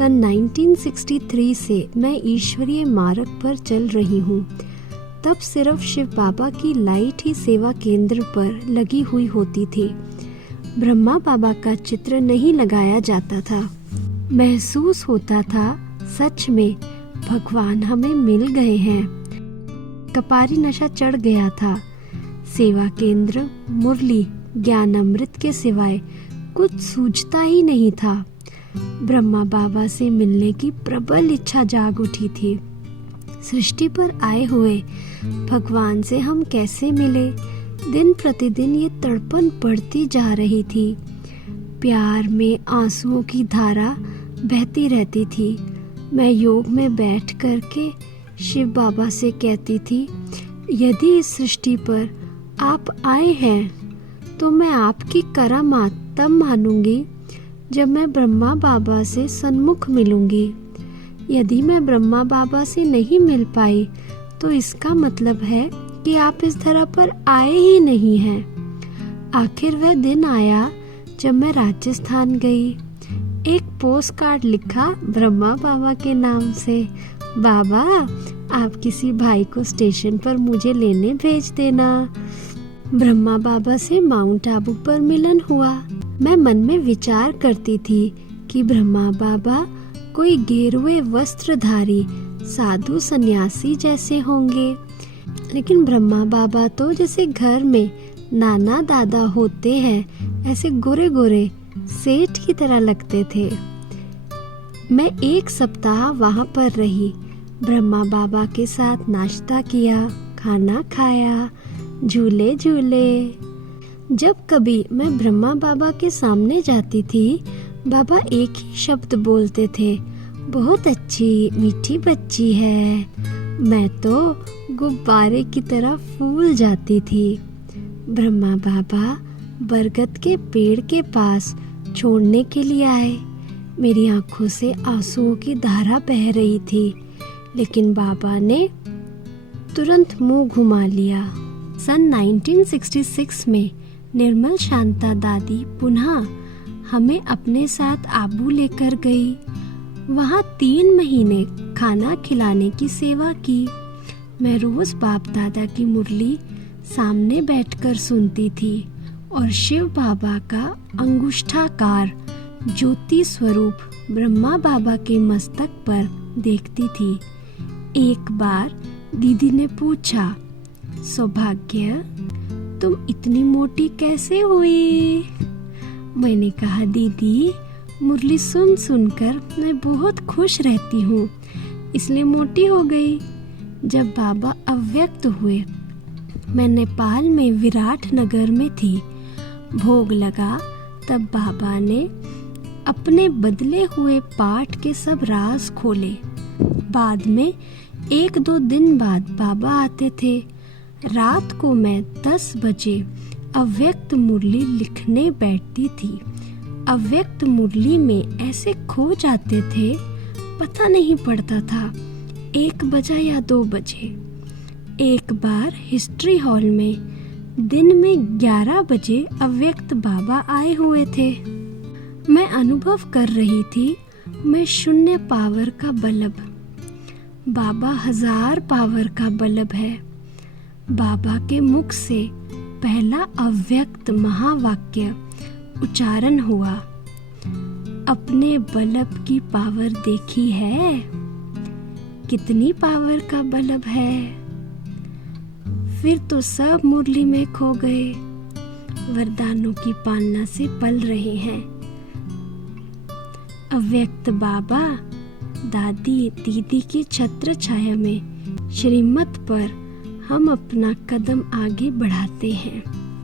सन 1963 से मैं ईश्वरीय मार्ग पर चल रही हूँ। तब सिर्फ शिव बाबा की लाइट ही सेवा केंद्र पर लगी हुई होती थी। ब्रह्मा बाबा का चित्र नहीं लगाया जाता था। महसूस होता था सच में भगवान हमें मिल गए हैं। कपारी नशा चढ़ गया था। सेवा केंद्र, मुरली, ज्ञान अमृत के सिवाय कुछ सूझता ही नहीं था। ब्रह्मा बाबा से मिलने की प्रबल इच्छा जाग उठी थी। सृष्टि पर आए हुए भगवान से हम कैसे मिले? दिन प्रतिदिन ये तड़पन बढ़ती जा रही थी। प्यार में आंसुओं की धारा बहती रहती थी। मैं योग में बैठ करके शिव बाबा से कहती थी, यदि इस सृष्टि पर आप आए हैं तो मैं आपकी करामात तब मानूंगी जब मैं ब्रह्मा बाबा से सन्मुख मिलूंगी। यदि मैं ब्रह्मा बाबा से नहीं मिल पाई तो इसका मतलब है कि आप इस धरा पर आए ही नहीं हैं। आखिर वह दिन आया जब मैं राजस्थान गई। एक पोस्ट कार्ड लिखा ब्रह्मा बाबा के नाम से, बाबा आप किसी भाई को स्टेशन पर मुझे लेने भेज देना। ब्रह्मा बाबा से माउंट आबू पर मिलन हुआ। मैं मन में विचार करती थी कि ब्रह्मा बाबा कोई गेरुए वस्त्रधारी साधु सन्यासी जैसे होंगे, लेकिन ब्रह्मा बाबा तो जैसे घर में नाना दादा होते हैं ऐसे गोरे गोरे सेठ की तरह लगते थे। मैं एक सप्ताह वहाँ पर रही। ब्रह्मा बाबा के साथ नाश्ता किया, खाना खाया, झूले झूले। जब कभी मैं ब्रह्मा बाबा के सामने जाती थी, बाबा एक ही शब्द बोलते थे, बहुत अच्छी मीठी बच्ची है। मैं तो गुब्बारे की तरह फूल जाती थी। ब्रह्मा बाबा बरगद के पेड़ के पास छोड़ने के लिए आए। मेरी आंखों से आंसुओं की धारा बह रही थी, लेकिन बाबा ने तुरंत मुंह घुमा लिया। सन 1966 में निर्मल शांता दादी पुनः हमें अपने साथ आबू लेकर गई। वहाँ 3 महीने खाना खिलाने की सेवा की। मैं रोज बाप दादा की मुरली सामने बैठकर सुनती थी और शिव बाबा का अंगुष्ठाकार ज्योति स्वरूप ब्रह्मा बाबा के मस्तक पर देखती थी। एक बार दीदी ने पूछा, सौभाग्य तुम इतनी मोटी कैसे हुई? मैंने कहा, दीदी मुरली सुन सुनकर मैं बहुत खुश रहती हूँ, इसलिए मोटी हो गई। जब बाबा अव्यक्त हुए, मैं नेपाल में विराट नगर में थी। भोग लगा तब बाबा ने अपने बदले हुए पाठ के सब राज खोले। बाद में 1-2 दिन बाद बाबा आते थे। रात को मैं 10 बजे अव्यक्त मुरली लिखने बैठती थी। अव्यक्त मुरली में ऐसे खो जाते थे, पता नहीं पड़ता था 1 बजा या 2 बजे। एक बार हिस्ट्री हॉल में दिन में 11 बजे अव्यक्त बाबा आए हुए थे। मैं अनुभव कर रही थी मैं शून्य पावर का बल्ब, बाबा 1000 पावर का बल्ब है। बाबा के मुख से पहला अव्यक्त महावाक्य उच्चारण हुआ, अपने बल्ब की पावर देखी है? कितनी पावर का बल्ब है? फिर तो सब मुरली में खो गए। वरदानों की पालना से पल रहे हैं। अव्यक्त बाबा दादी दीदी की छत्र छाया में श्रीमत पर हम अपना कदम आगे बढ़ाते हैं।